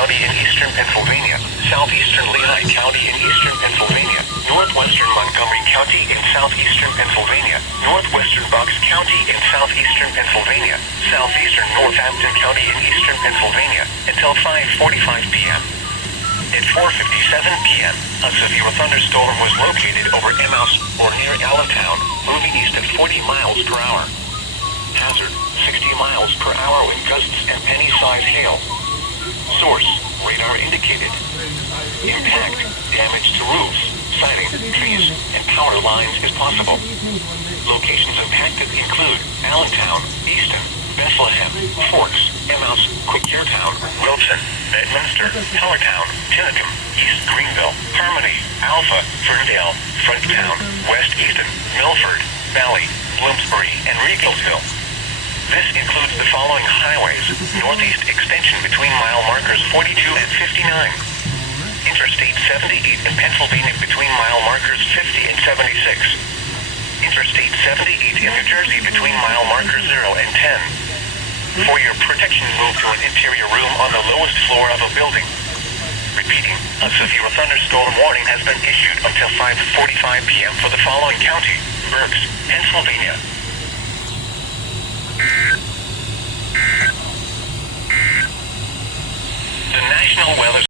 County in eastern Pennsylvania, southeastern Lehigh County in eastern Pennsylvania, northwestern Montgomery County in southeastern Pennsylvania, northwestern Bucks County in southeastern Pennsylvania, southeastern Northampton County in eastern Pennsylvania, until 5:45 p.m. At 4:57 p.m., a severe thunderstorm was located over Emmaus or near Allentown, moving east at 40 miles per hour. Hazard, 60 miles per hour with gusts and penny-size hail. Source, radar indicated. Impact, damage to roofs, siding, trees, and power lines is possible. Locations impacted include Allentown, Easton, Bethlehem, Forks, Emmaus, Quakertown, Wilson, Bedminster, Hellertown, Tinicum, East Greenville, Harmony, Alpha, Ferndale, Fronttown, West Easton, Milford, Valley, Bloomsbury, and Regelsville. This includes the following highways: northeast extension between mile markers 42 and 59. Interstate 78 in Pennsylvania between mile markers 50 and 76. Interstate 78 in New Jersey between mile markers 0 and 10. For your protection, move to an interior room on the lowest floor of a building. Repeating, a severe thunderstorm warning has been issued until 5:45 p.m. for the following county: Berks, Pennsylvania. The National Weather